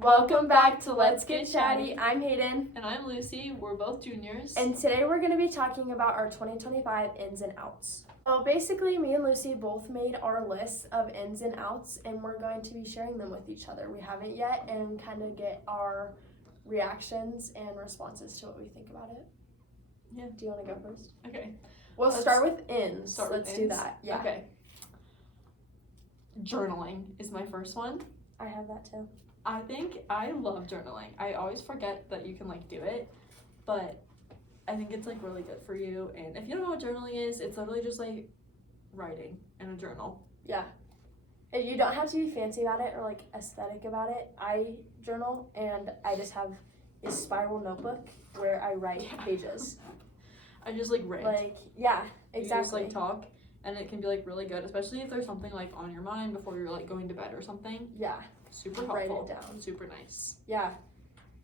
Welcome back to Let's Get Chatty. I'm Hayden. And I'm Lucy. We're both juniors. And today we're going to be talking about our 2025 ins and outs. So basically, me and Lucy both made our lists of ins and outs, and we're going to be sharing them with each other. We haven't yet, and kind of get our reactions and responses to what we think about it. Yeah. Do you want to go first? Okay. We'll start with ins. Let's do that. Yeah. Okay. Journaling is my first one. I have that too. I think I love journaling. I always forget that you can do it, but I think it's really good for you. And if you don't know what journaling is, it's literally just writing in a journal. Yeah. And you don't have to be fancy about it or aesthetic about it. I journal and I just have a spiral notebook where I write pages. I just write. Yeah, exactly. You just talk, and it can be really good, especially if there's something on your mind before you're going to bed or something. Yeah. Super helpful. Write it down. Super nice. Yeah.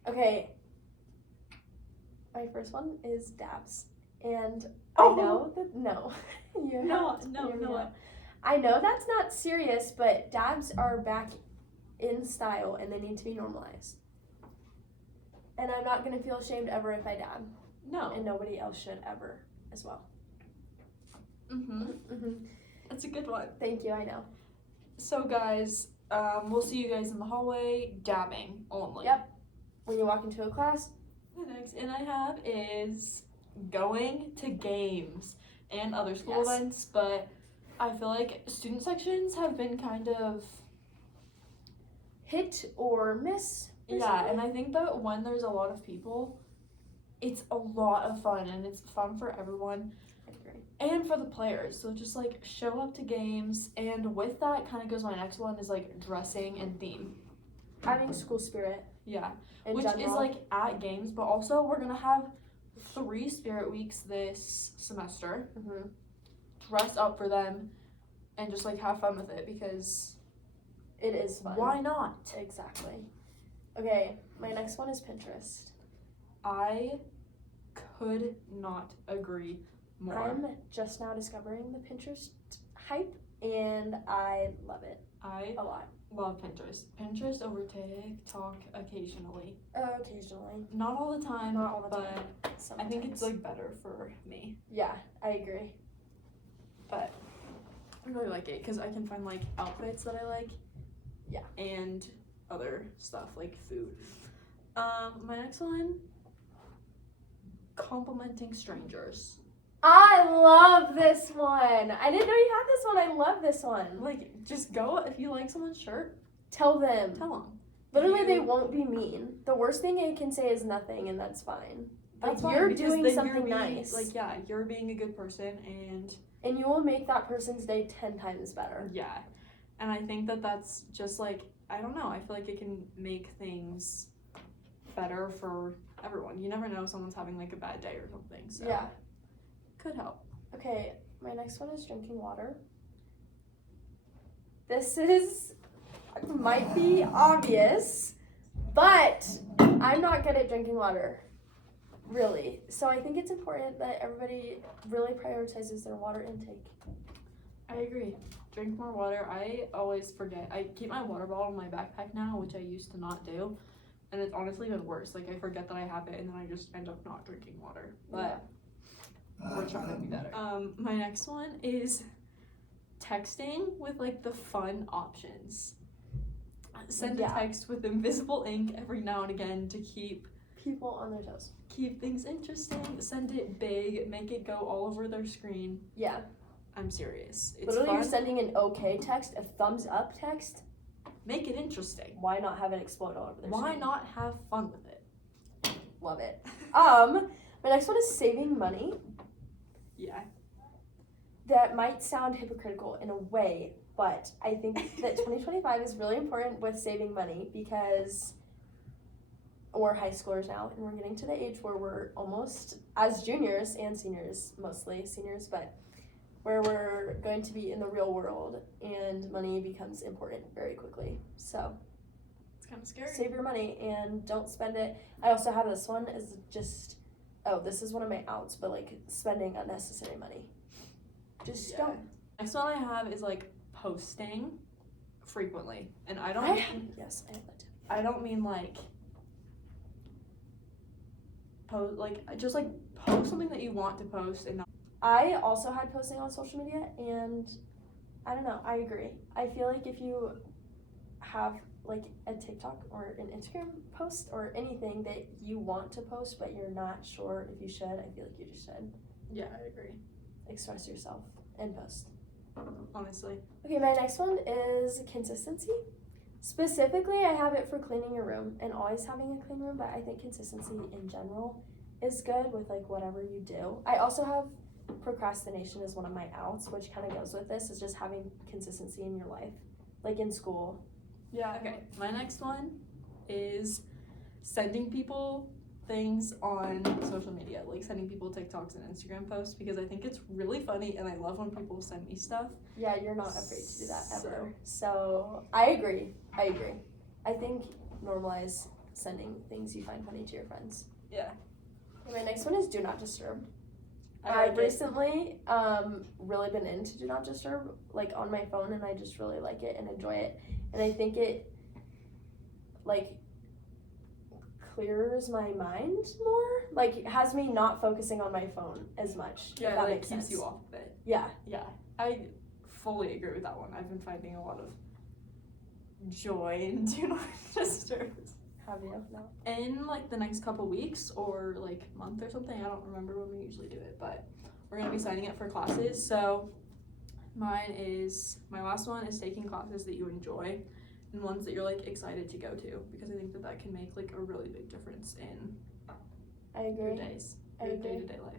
Okay. My first one is dabs. And I know that I know that's not serious, but dabs are back in style and they need to be normalized. And I'm not gonna feel ashamed ever if I dab. No. And nobody else should ever as well. That's a good one. Thank you, I know. So guys, we'll see you guys in the hallway, dabbing only. Yep. When you walk into a class. The next in I have is going to games and other school events, but I feel student sections have been kind of hit or miss. Yeah, and I think that when there's a lot of people, it's a lot of fun, and it's fun for everyone. I agree. And for the players, so just show up to games, and with that kind of goes my next one is dressing and theme. Having school spirit. Yeah, in which general. is at games, but also we're gonna have 3 spirit weeks this semester. Dress up for them, and just have fun with it because it is fun. Why not? Exactly. Okay, my next one is Pinterest. I could not agree more. I'm just now discovering the Pinterest hype, and I love it. A lot. Love Pinterest. Pinterest over TikTok occasionally. Occasionally. Not all the time. Not all the but time. Sometimes. I think it's better for me. Yeah, I agree. But I really like it because I can find outfits that I like. Yeah. And other stuff food. My next one, complimenting strangers. I love this one. I didn't know you had this one. I love this one. Just go, if you like someone's shirt, tell them. Literally, they won't be mean. The worst thing I can say is nothing, and that's fine. That's fine, you're doing something nice. You're being a good person, and you will make that person's day 10 times better. Yeah. And I think that that's just I don't know, I feel it can make things better for everyone. You never know, someone's having a bad day or something, so yeah, could help. Okay, my next one is drinking water. This might be obvious, but I'm not good at drinking water, really. So I think it's important that everybody really prioritizes their water intake. I agree. Drink more water. I always forget. I keep my water bottle in my backpack now, which I used to not do. And it's honestly been worse. I forget that I have it, and then I just end up not drinking water. But we're trying to be better. My next one is texting with the fun options. Send a text with invisible ink every now and again to keep people on their toes. Keep things interesting. Send it big. Make it go all over their screen. Yeah. I'm serious. It's literally fun. You're sending an okay text, a thumbs up text. Make it interesting. Why not have it explode all over their screen? Why not have fun with it? Love it. My next one is saving money. Yeah. That might sound hypocritical in a way, but I think that 2025 is really important with saving money because we're high schoolers now and we're getting to the age where we're almost, as juniors and seniors, mostly seniors, but where we're going to be in the real world and money becomes important very quickly. So it's kind of scary. Save your money and don't spend it. I also have this one is just, this is one of my outs, but spending unnecessary money. Just don't. Next one I have is posting frequently, and I don't. Yes, I have that too. I don't mean like post just like post something that you want to post and not. I also had posting on social media, and I don't know, I agree. I feel like if you have like a TikTok or an Instagram post or anything that you want to post but you're not sure if you should, I feel like you just should Yeah, I agree. express yourself and post. Honestly. Okay, my next one is consistency. Specifically, I have it for cleaning your room and always having a clean room, but I think consistency in general is good with like whatever you do. I also have procrastination as one of my outs, which kind of goes with this, is just having consistency in your life, like in school. Yeah, okay. My next one is sending people things on social media, like sending people TikToks and Instagram posts, because I think it's really funny and I love when people send me stuff. Yeah, you're not afraid to do that ever. So I agree. I think normalize sending things you find funny to your friends. Yeah. My next one is do not disturb. I I've recently really been into do not disturb, like on my phone, and I just really like it and enjoy it. And I think it like clears my mind more, like it has me not focusing on my phone as much. Yeah, if that like makes keeps sense. you off of it. Yeah. Yeah, I fully agree with that one. I've been finding a lot of joy in do not disturb. Have you? No. In like the next couple weeks or like month or something, I don't remember when we usually do it, but we're gonna be signing up for classes. So my last one is taking classes that you enjoy and ones that you're like excited to go to, because I think that can make like a really big difference in I agree. your days, I your agree. day-to-day life.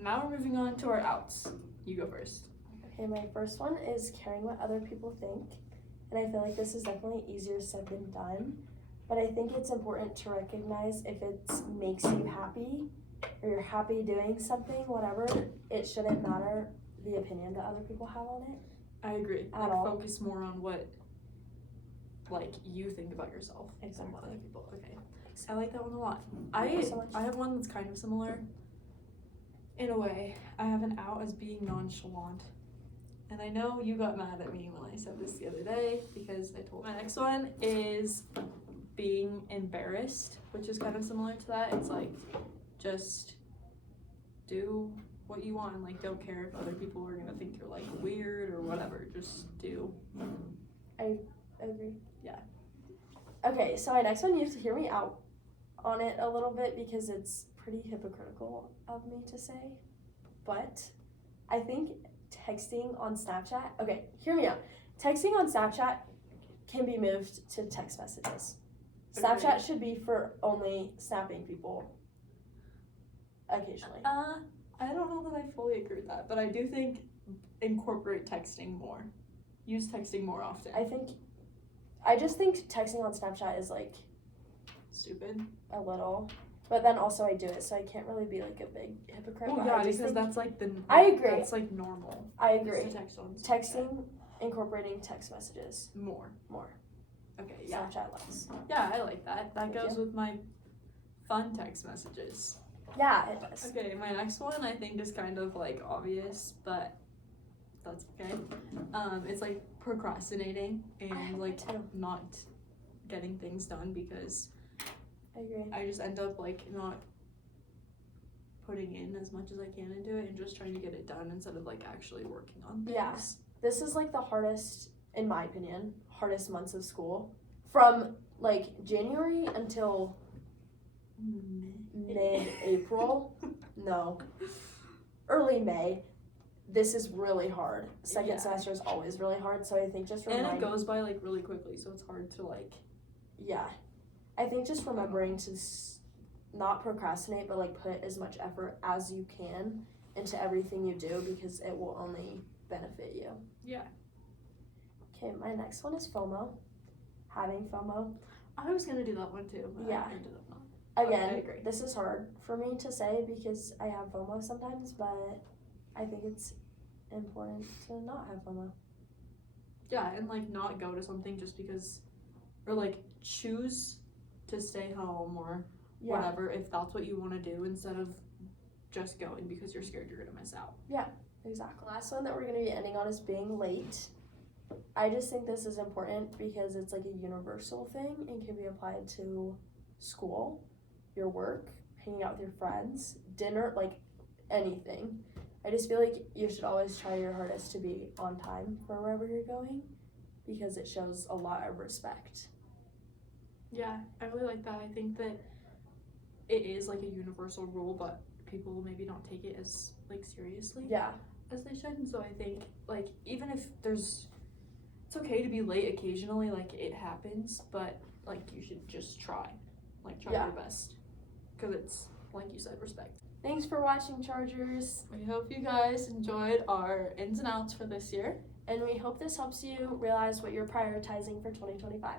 Now we're moving on to our outs. You go first. Okay, my first one is caring what other people think. And I feel like this is definitely easier said than done. But I think it's important to recognize if it makes you happy or you're happy doing something, whatever, it shouldn't matter the opinion that other people have on it. I agree. At Like all. focus more on what like you think about yourself than what other Exactly. people. Okay. I like that one a lot. Thank you so much. I have one that's kind of similar. In a way, I have an out as being nonchalant. And I know you got mad at me when I said this the other day because I told my next one is being embarrassed, which is kind of similar to that. It's like just do what you want and like don't care if other people are gonna think you're like weird or whatever. Just do. I agree. Yeah. Okay, so my next one, you have to hear me out on it a little bit because it's pretty hypocritical of me to say. But I think texting on Snapchat, okay, hear me out. Texting on Snapchat can be moved to text messages. Snapchat should be for only snapping people occasionally. I don't know that I fully agree with that, but I do think incorporate texting more. Use texting more often. I just think texting on Snapchat is like Stupid. a little, but then also I do it, so I can't really be like a big hypocrite. Well, but yeah, I just because think, that's like the. I agree. That's like normal. I is agree. to text on Snapchat. Texting, incorporating text messages More. more. Okay. Yeah. Snapchat less. Yeah, I like that. That Thank goes you. with my fun text messages. Yeah, it does. Okay, my next one I think is kind of like obvious, but that's okay. It's like procrastinating and like too. not getting things done because I agree. I just end up like not putting in as much as I can into it and just trying to get it done instead of like actually working on things. Yeah. This is like the hardest, in my opinion, hardest months of school. From like January until mid-April. No. Early May. This is really hard. Second Yeah. semester is always really hard, so I think just And remind it goes by like really quickly, so it's hard to like. Yeah. I think just remembering to not procrastinate, but like put as much effort as you can into everything you do because it will only benefit you. Yeah. Okay, my next one is FOMO. Having FOMO. I was gonna do that one too, but Yeah. I ended up not. Again, I agree. this is hard for me to say because I have FOMO sometimes, but I think it's important to not have FOMO. Yeah, and like not go to something just because, or like choose to stay home or Yeah, whatever if that's what you want to do instead of just going because you're scared you're gonna miss out. exactly. Last one that we're going to be ending on is being late. I just think this is important because it's like a universal thing and can be applied to school, your work, hanging out with your friends, dinner, like anything. I just feel like you should always try your hardest to be on time for wherever you're going because it shows a lot of respect. Yeah, I really like that. I think that it is like a universal rule, but people maybe don't take it as like seriously Yeah. as they should. And so I think like even if it's okay to be late occasionally, like it happens, but like you should just try your best because it's like you said, respect. Thanks for watching, Chargers, We hope you guys enjoyed our ins and outs for this year. and we hope this helps you realize what you're prioritizing for 2025.